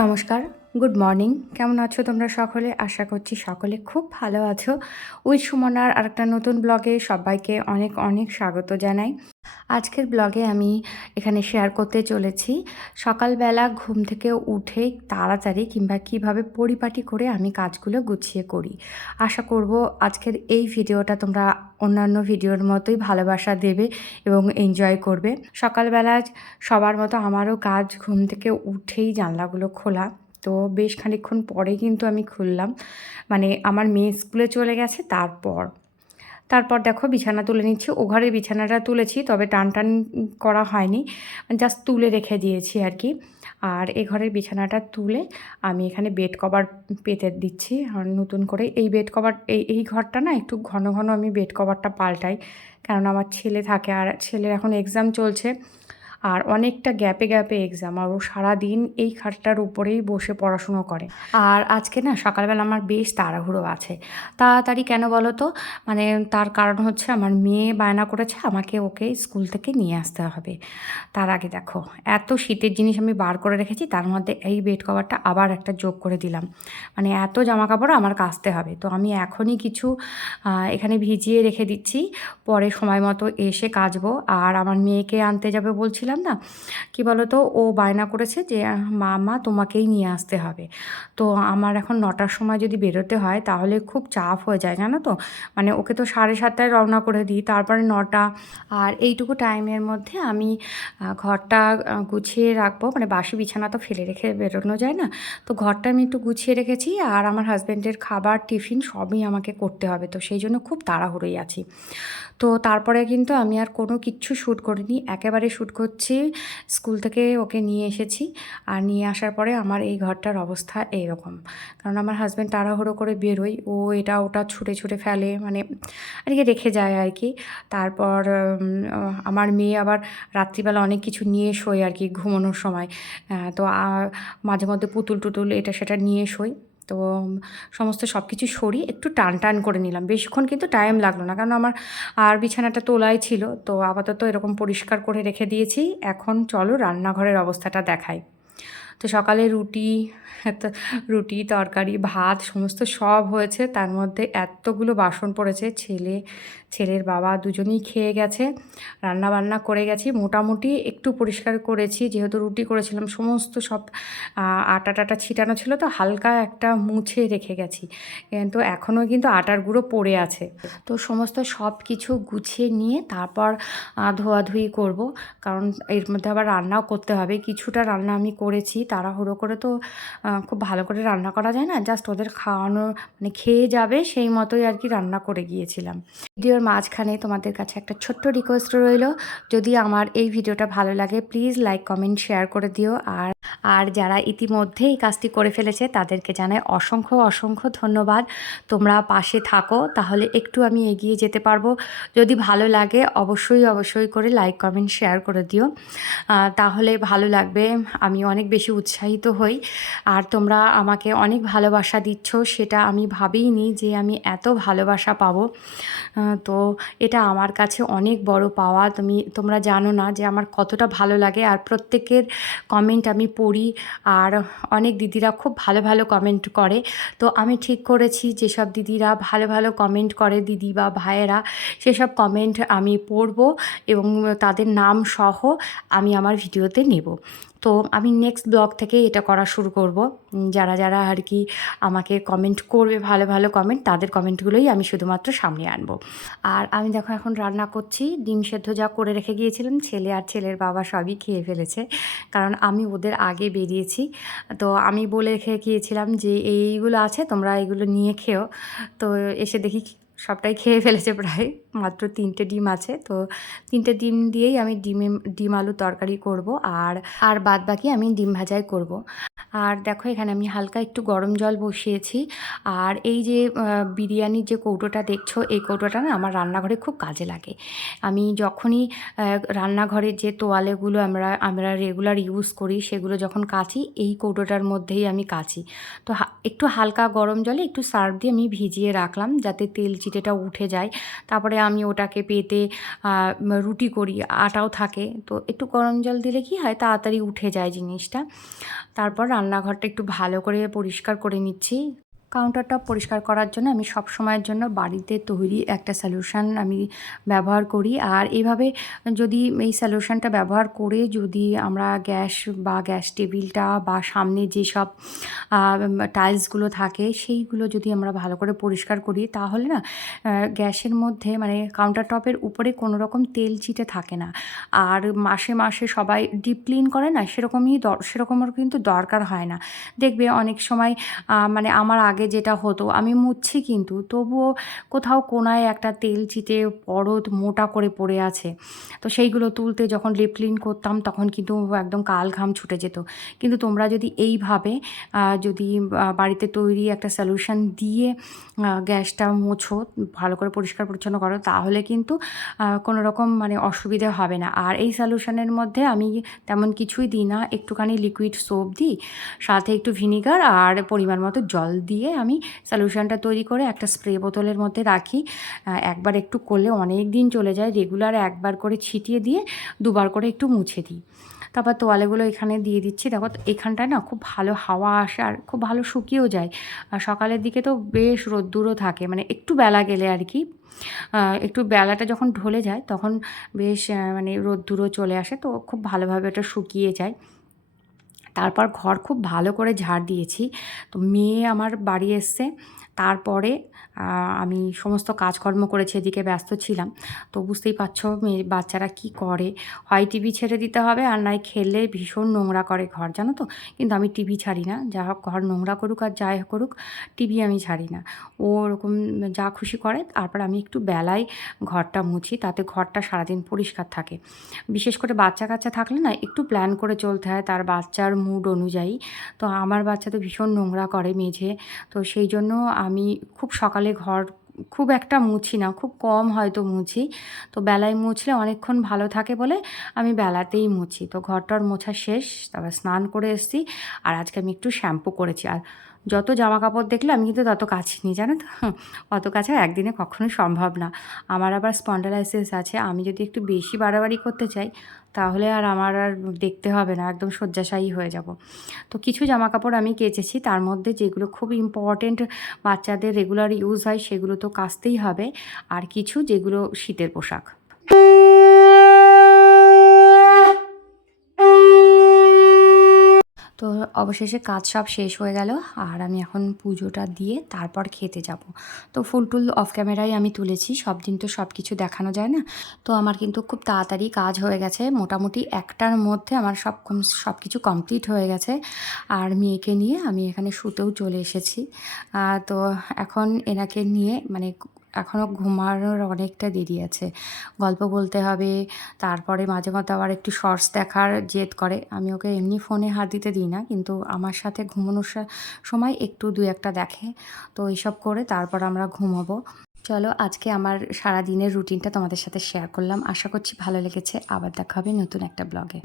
নমস্কার, good morning. কেমন আছো তোমরা সকলে? আশা করছি সকলে খুব ভালো আছো। উইথ সুমনার আরেকটা নতুন ব্লগে সবাইকে অনেক অনেক স্বাগত জানাই। আজকের ব্লগে আমি এখানে শেয়ার করতে চলেছি। সকালবেলা ঘুম থেকে উঠে তাড়াতাড়ি কিংবা কীভাবে পরিপাটি করে আমি কাজগুলো গুছিয়ে করি। আশা করব আজকের এই ভিডিওটা তোমরা অন্যান্য ভিডিওর মতোই ভালোবাসা দেবে এবং এনজয় করবে। সকালবেলা সবার মতো আমারও কাজ ঘুম থেকে উঠেই জানলাগুলো খোলা। তো বেশ খানিকক্ষণ পরে কিন্তু আমি খুললাম। মানে আমার মেয়ে স্কুলে চলে গেছে, তারপর তারপর দেখো বিছানা তুলে নিচ্ছি। ও ঘরে বিছানাটা তুলেছি, তবে টান টান করা হয়নি। জাস্ট তুলে রেখে দিয়েছি আর কি আর এ ঘরের বিছানাটা তুলে আমি এখানে বেড কভার পেতে দিচ্ছি। আর নতুন করে এই বেড কভার এই এই ঘরটা না একটু ঘন ঘন আমি বেড কভারটা পাল্টাই। কারণ আমার ছেলে থাকে আর ছেলের এখন এক্সাম চলছে। আর অনেকটা গ্যাপে গ্যাপে এক্সাম আর ও সারাদিন এই খাটটার উপরেই বসে পড়াশুনো করে। আর আজকে না সকালবেলা আমার বেশ তাড়াহুড়ো আছে। তাড়াতাড়ি কেন বলো তো? মানে তার কারণ হচ্ছে আমার মেয়ে বায়না করেছে, আমাকে ওকে স্কুল থেকে নিয়ে আসতে হবে। তার আগে দেখো, এত শীতের জিনিস আমি বার করে রেখেছি, তার মধ্যে এই বেড কভারটা আবার একটা যোগ করে দিলাম। মানে এত জামা কাপড় আমার কাচতে হবে। তো আমি এখনই কিছু এখানে ভিজিয়ে রেখে দিচ্ছি। পরে সময় মতো এসে কাচবো। আর আমার মেয়েকে আনতে যাবে বলছিলাম বলছিলাম না? কি বলো তো ও বায়না করেছে যে মা মা তোমাকেই নিয়ে আসতে হবে। তো আমার এখন নটার সময় যদি বেরোতে হয়, তাহলে খুব চাপ হয়ে যায়, জানো তো? মানে ওকে তো সাড়ে সাতটায় রওনা করে দিই, তারপরে নটা। আর এইটুকু টাইমের মধ্যে আমি ঘরটা গুছিয়ে রাখব। মানে বাসি বিছানা তো ফেলে রেখে বেরোনো যায় না? তো ঘরটা আমি একটু গুছিয়ে রেখেছি আর আমার হাজব্যান্ডের খাবার, টিফিন সবই আমাকে করতে হবে। তো সেই জন্য খুব তাড়াহুড়োই আছি। তো তারপরে কিন্তু আমি আর কোনো কিচ্ছু শ্যুট করিনি। একেবারে শ্যুট করছি স্কুল থেকে ওকে নিয়ে এসেছি। আর নিয়ে আসার পরে আমার এই ঘরটার অবস্থা এইরকম। কারণ আমার হাজব্যান্ড তাড়াহুড়ো করে বেরোয়, ও এটা ওটা ছুটে ছুটে ফেলে মানে আর কি রেখে যায় আর কি। তারপর আমার মেয়ে আবার রাত্রিবেলা অনেক কিছু নিয়ে শোয় আর কি ঘুমানোর সময়। তো মাঝে মধ্যে পুতুল টুতুল এটা সেটা নিয়ে শোয়। তো সমস্ত সব কিছু সরিয়ে একটু টান টান করে নিলাম। বেশিক্ষণ কিন্তু টাইম লাগল না, কারণ আমার আর বিছানাটা তোলাই ছিল। তো আপাতত এরকম পরিষ্কার করে রেখে দিয়েছি। এখন চলো রান্নাঘরের অবস্থাটা দেখাই। তো সকালে রুটি রুটি, তরকারি, ভাত, সমস্ত সব হয়েছে। তার মধ্যে এতগুলো বাসন পড়েছে। ছেলে ছেলের বাবা দুজনেই খেয়ে গেছে রান্না বান্না করে গেছি, মোটামুটি একটু পরিষ্কার করেছি, যেহেতু রুটি করেছিলাম, সমস্ত সব আটা টাটা ছিটানো ছিল তো হালকা একটা মুছে রেখে গেছি, কিন্তু এখনও কিন্তু আটার গুঁড়ো পড়ে আছে। তো সমস্ত সব কিছু গুছিয়ে নিয়ে তারপর ধোয়াধুয়ি করব, কারণ এর মধ্যে আবার রান্নাও করতে হবে, কিছুটা রান্না আমি করেছি, তাড়াহুড়ো করে তো খুব ভালো করে রান্না করা যায় না, জাস্ট ওদের খাওয়ানো মানে খেয়ে যাবে সেই মতোই আর কি রান্না করে গিয়েছিলাম। ভিডিওর মাঝখানে তোমাদের কাছে একটা ছোট্ট রিকোয়েস্ট রইল। যদি আমার এই ভিডিওটা ভালো লাগে প্লিজ লাইক কমেন্ট শেয়ার করে দিও। আর আর যারা ইতিমধ্যে এই কাজটি করে ফেলেছে, তাদেরকে জানাই অসংখ্য অসংখ্য ধন্যবাদ। তোমরা পাশে থাকো, তাহলে একটু আমি এগিয়ে যেতে পারব। যদি ভালো লাগে, অবশ্যই অবশ্যই করে লাইক কমেন্ট শেয়ার করে দিও। তাহলে ভালো লাগবে, আমি অনেক বেশি উৎসাহিত হই। আর তোমরা আমাকে অনেক ভালোবাসা দিচ্ছ, সেটা আমি ভাবিনি যে আমি এত ভালোবাসা পাবো। তো এটা আমার কাছে অনেক বড় পাওয়া। তুমি, তোমরা জানো না যে আমার কতটা ভালো লাগে আর প্রত্যেকের কমেন্ট আমি পড়ি আর অনেক দিদিরা খুব ভালো ভালো কমেন্ট করে। তো আমি ঠিক করেছি যেসব দিদিরা ভালো ভালো কমেন্ট করে, দিদি বা ভাইয়েরা, সেসব কমেন্ট আমি পড়ব এবং তাদের নাম সহ আমি আমার ভিডিওতে নেব। তো আমি নেক্সট ব্লগ থেকে এটা করা শুরু করব। যারা যারা আর কি আমাকে কমেন্ট করবে, ভালো ভালো কমেন্ট তাদের কমেন্টগুলোই আমি শুধুমাত্র সামনে আনব। আর আমি দেখো এখন রান্না করছি। ডিম সেদ্ধ যা করে রেখে গিয়েছিলাম, ছেলে আর ছেলের বাবা সবই খেয়ে ফেলেছে। কারণ আমি ওদের আগে বেরিয়েছি। তো আমি বলে রেখে গিয়েছিলাম যে, এইগুলো আছে, তোমরা এইগুলো নিয়ে খেও। তো এসে দেখি সবটাই খেয়ে ফেলেছে প্রায়, মাত্র তিনটে ডিম আছে। তো তিনটে ডিম দিয়েই আমি ডিমে, ডিম আলু তরকারি করব আর আর বাদ বাকি আমি ডিম ভাজাই করব। আর দেখো এখানে আমি হালকা একটু গরম জল বসিয়েছি। আর এই যে বিরিয়ানির যে কৌটোটা দেখছ, এই কৌটোটা না আমার রান্নাঘরে খুব কাজে লাগে। আমি যখনই রান্নাঘরের যে তোয়ালেগুলো আমরা আমরা রেগুলার ইউজ করি, সেগুলো যখন কাচি, এই কৌটোটার মধ্যেই আমি কাচি। তো একটু হালকা গরম জলে একটু সার্ফ দিয়ে আমি ভিজিয়ে রাখলাম, যাতে তেল চিটেটা উঠে যায়। তারপরে আমি ওটাকে পেতে রুটি করি, আটাও থাকে। তো একটু গরম জল দিলে কি হয়, তাড়াতাড়ি উঠে যায় জিনিসটা। তারপর রান্নাঘরটা একটু ভালো করে পরিষ্কার করে নিচ্ছি। কাউন্টারটপ পরিষ্কার করার জন্য আমি সব সময়ের জন্য বাড়িতে তৈরি একটা সলিউশন আমি ব্যবহার করি। আর এভাবে যদি এই সলিউশনটা ব্যবহার করে যদি আমরা গ্যাস বা গ্যাস টেবিলটা বা সামনে যেসব টাইলসগুলো থাকে সেইগুলো যদি আমরা ভালো করে পরিষ্কার করি তাহলে না গ্যাসের মধ্যে মানে কাউন্টার টপের উপরে কোনো রকম তেল চিটে থাকে না। আর মাসে মাসে সবাই ডিপ ক্লিন করে না সেরকমই সেরকমের কিন্তু দরকার হয় না। দেখবে অনেক সময় মানে আমার আগে যেটা হতো, আমি মুছছি কিন্তু। তবুও কোথাও কোনায় একটা তেল চিটে পরত মোটা করে পড়ে আছে। তো সেইগুলো তুলতে যখন লিপ ক্লিন করতাম, তখন কিন্তু একদম কাল ঘাম ছুটে যেত। কিন্তু তোমরা যদি এইভাবে যদি বাড়িতে তৈরি একটা সলিউশন দিয়ে গ্যাসটা মোছো, ভালো করে পরিষ্কার পরিচ্ছন্ন করো, তাহলে কিন্তু কোনো রকম মানে অসুবিধে হবে না। আর এই সলিউশনের মধ্যে আমি তেমন কিছুই দিই না। একটুখানি লিকুইড সোপ দিই, সাথে একটু ভিনিগার আর পরিমাণ মতো জল দিয়ে আমি সলিউশনটা তৈরি করে একটা স্প্রে বোতলের মধ্যে রাখি। একবার একটু করলে অনেক দিন চলে যায় রেগুলার একবার করে ছিটিয়ে দিয়ে দুবার করে একটু মুছে দিই। তারপর তোয়ালেগুলো এখানে দিয়ে দিচ্ছি। দেখো, এখানটায় না খুব ভালো হাওয়া আসে আর খুব ভালো শুকিয়েও যায়। আর সকালের দিকে তো বেশ রোদ্দুরও থাকে মানে একটু বেলা গেলে আর কি। একটু বেলাটা যখন ঢলে যায়, তখন বেশ মানে রোদ্দুরও চলে আসে। তো খুব ভালোভাবে ওটা শুকিয়ে যায়। তারপর ঘর খুব ভালো করে ঝাড় দিয়েছি। তো মেয়ে আমার বাড়ি এসছে। তারপরে আমি সমস্ত কাজকর্ম করেছি, এদিকে ব্যস্ত ছিলাম। তো বুঝতেই পারছ মেয়ে, বাচ্চারা কি করে? হয় টিভি ছেড়ে দিতে হবে আর নয় খেললে ভীষণ নোংরা করে ঘর, জানো তো? কিন্তু আমি টিভি ছাড়ি না। যা হোক, ঘর নোংরা করুক আর যাই করুক, টিভি আমি ছাড়ি না। ও ওরকম যা খুশি করে, তারপর আমি একটু বেলায় ঘরটা মুছি, তাতে ঘরটা সারাদিন পরিষ্কার থাকে। বিশেষ করে বাচ্চা কাচ্চা থাকলে না, একটু প্ল্যান করে চলতে হয়। তার বাচ্চার মুড অনুযায়ী। তো আমার বাচ্চা তো ভীষণ নোংরা করে মেঝে। তো সেই জন্য আমি খুব সকালে ঘর খুব একটা মুছি না, খুব কম হয়তো মুছি। তো বেলায় মুছলে অনেকক্ষণ ভালো থাকে বলে আমি বেলাতেই মুছি। তো ঘরটার মোছা শেষ, তারপর স্নান করে এসেছি। আর আজকে আমি একটু শ্যাম্পু করেছি। আর যত জামা কাপড় দেখলে আমি কিন্তু তত কাছে নিই, জানো তো? অত কাছে একদিনে কখনো সম্ভব না। আমার আবার স্পন্ডালাইসিস আছে, আমি যদি একটু বেশি বাড়াবাড়ি করতে চাই, তাহলে আর আমার আর দেখতে হবে না, একদম শয্যাশায়ী হয়ে যাব। তো কিছু জামা কাপড় আমি কেচেছি, তার মধ্যে যেগুলো খুব ইম্পর্টেন্ট বাচ্চাদের রেগুলার ইউজ হয়, সেগুলো তো কাচতেই হবে। আর কিছু যেগুলো শীতের পোশাক। তো অবশেষে কাজ সব শেষ হয়ে গেল আর আমি এখন পুজোটা দিয়ে তারপর খেতে যাব। তো ফুল টুল অফ ক্যামেরায় আমি তুলেছি সব দিন তো সব কিছু দেখানো যায় না। তো আমার কিন্তু খুব তাড়াতাড়ি কাজ হয়ে গেছে, মোটামুটি একটার মধ্যে আমার সব সব কিছু কমপ্লিট হয়ে গেছে। আর মেয়েকে নিয়ে আমি এখানে শুতেও চলে এসেছি। তো এখন এনাকে নিয়ে মানে এখনও ঘুমানোর অনেকটা দেরি আছে। গল্প বলতে হবে, তারপরে মাঝে মধ্যে আবার একটু শর্টস দেখার জেদ করে। আমি ওকে এমনি ফোনে হাত দিতে দিই না, কিন্তু আমার সাথে ঘুমানোর সময় একটু দু একটা দেখে। তো এইসব করে তারপর আমরা ঘুমাবো। চলো, আজকে আমার সারা দিনের রুটিনটা তোমাদের সাথে শেয়ার করলাম। আশা করছি ভালো লেগেছে। আবার দেখা হবে নতুন একটা ব্লগে